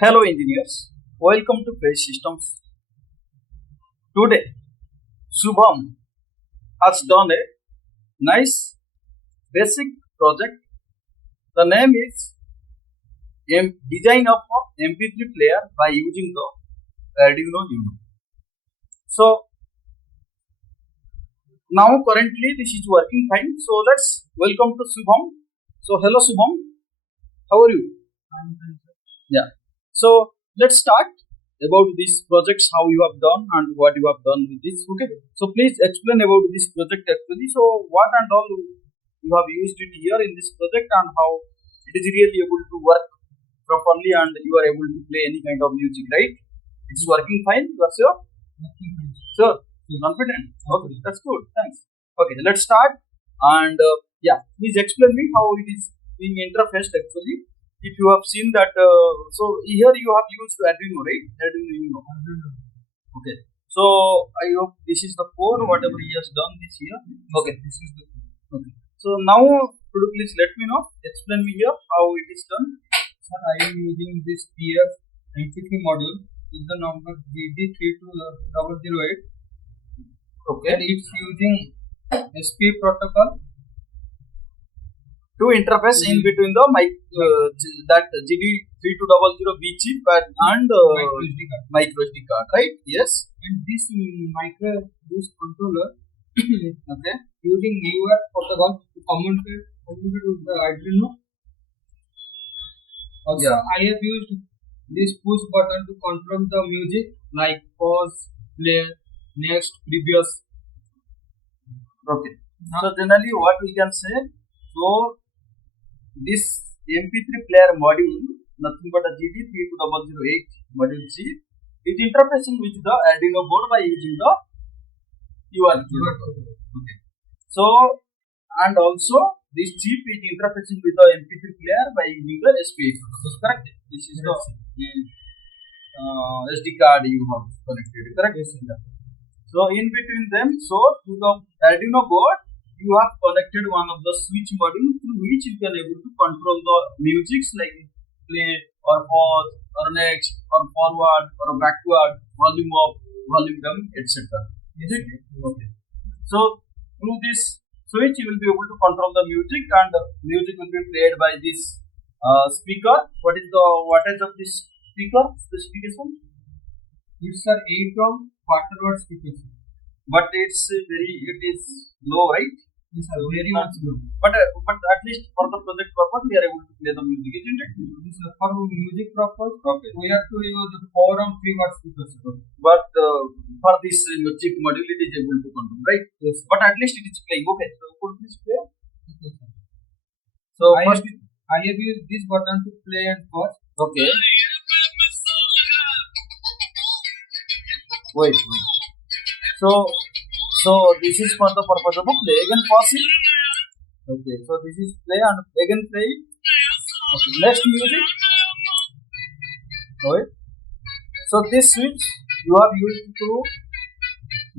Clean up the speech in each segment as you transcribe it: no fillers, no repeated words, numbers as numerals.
Hello engineers, welcome to Page Systems. Today, Shubham has done a nice basic project. The name is Design of a MP3 Player by using the Arduino UNO. So, now currently this is working fine. So, let's welcome to Shubham. So, hello Shubham, how are you? Yeah. So let's start about these projects, how you have done and what you have done with this. Okay. So please explain about this project actually. So what and all you have used it here in this project and how it is really able to work properly and you are able to play any kind of music, right? It's working fine. You are sure? Sure. Confident. Okay. That's good. Thanks. Okay. Let's start and yeah. Please explain me how it is being interfaced actually. If you have seen that, so here you have used Arduino, right? Arduino UNO. Okay. So I hope this is the core, whatever he has done this year. Okay. This is the okay. So now could you please let me know, explain me here how it is done. Sir, I am using this PS MP3 module with the number GD32008. Okay. And it's using SP protocol to interface in between the that GD3200B chip and micro SD card, right? Yes. and this controller Okay. using UR protocol to communicate with the Arduino. Also, Yeah. I have used this push button to control the music like pause, play, next, previous. Okay. So generally, what we can say, so this MP3 player module, nothing but a GD320008 module chip, is interfacing with the Arduino board by using the UR. Okay. So and also this chip is interfacing with the MP3 player by using the SPI protocol. Correct? This is the SD card you have connected. Correct? Yes, sir. So in between them, so to the Arduino board, you have connected one of the switch module through which you can able to control the musics like play or pause or next or forward or backward, volume up, volume down, etc. Is it? Okay. So through this switch, you will be able to control the music and the music will be played by this speaker. What is the wattage of this speaker specification? It's an 8 from quarter-watt speaker. But it is low, right? It's very much low. But at least for the project purpose, we are able to play the music, isn't it? This is for music purpose. Okay. We have to use the 4 and 3 watt speakers. But for this chip module, it is able to control, right? Yes. But at least it is playing. Okay. So could you please play? Okay, sir. So first, I have used this button to play and pause. okay. Wait. So this is for the purpose of play. Again pause it. Okay. So this is play and again play it. Okay. Next music. Wait. So this switch you have used to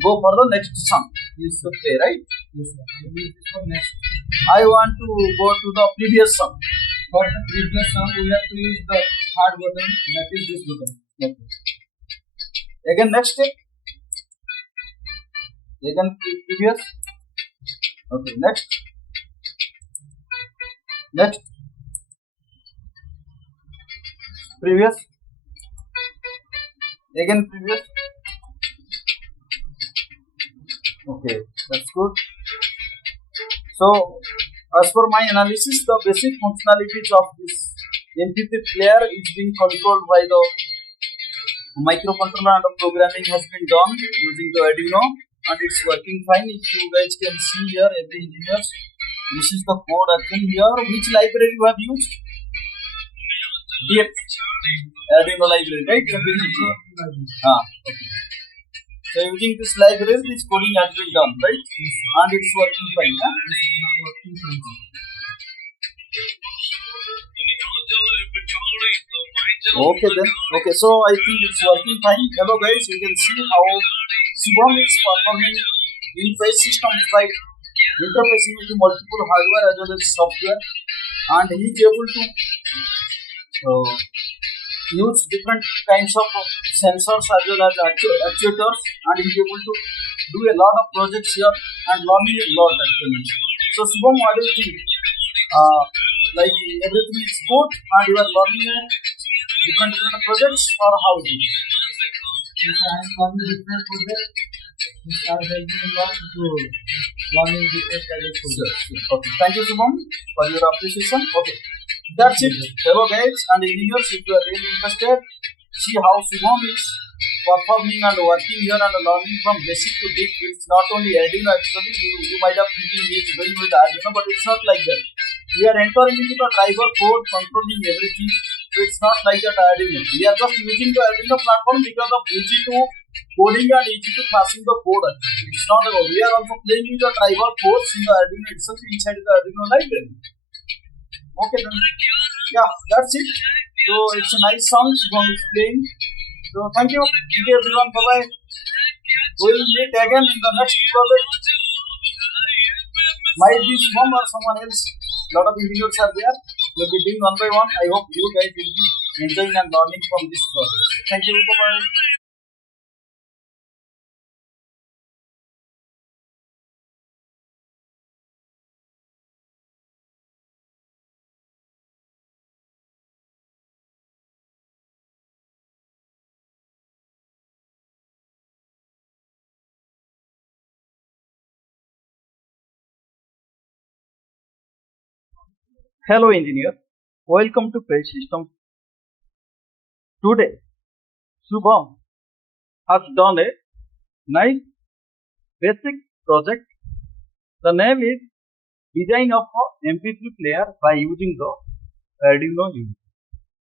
go for the next song. Is the play, right? Yes, sir. I use this for next. I want to go to the previous song. For the previous song, we have to use the third button, that is this button. Okay. Again next step. Again previous. Okay. Next. Next. Previous. Again previous. Okay, that's good. So as per my analysis, the basic functionalities of this MP3 player is being controlled by the microcontroller and the programming has been done using the Arduino and it's working fine. If you guys can see here, every engineers, this is the code actually here. Which library you have used? DF Arduino library, right? You have been using. Okay. So using this library, this coding has been done, right? And it's working fine. Huh? Working fine. Okay then. Okay, so I think it's working fine. Hello guys, you can see how Shubham is performing in Page Systems by interfacing with multiple hardware as well as software, and he is able to use different kinds of sensors as well as actuators, and he is able to do a lot of projects here and learning a lot actually. So Shubham, what do you think? Like everything is good and you are learning different projects, or how is it? Yes, I am learning different projects which are helping a lot to learning different types of projects. Okay, thank you Shubham for your appreciation. Okay, that's it. Hello guys and engineers, if you are really interested, see how Shubham is performing and working here and learning from basic to deep. It's not only Arduino actually, you might have thinking it's going with Arduino, but it's not like that. We are entering into the driver code, controlling everything. So it's not like that Arduino. We are just using the Arduino platform because of easy to coding and easy to passing the code. It's not about, we are also playing with the driver codes in the Arduino itself inside the Arduino library. Okay then. Yeah, that's it. So it's a nice sound Shubham is playing. So thank you everyone. Bye bye. We'll meet again in the next project. Might be Shubham or someone else. Lot of engineers are there. We'll be doing one by one. I hope you guys will be enjoying and learning from this project. Thank you. Bye bye. Hello engineer, welcome to Page Systems. Today, Shubham has done a nice basic project. The name is Design of a MP3 Player by using the Arduino UNO.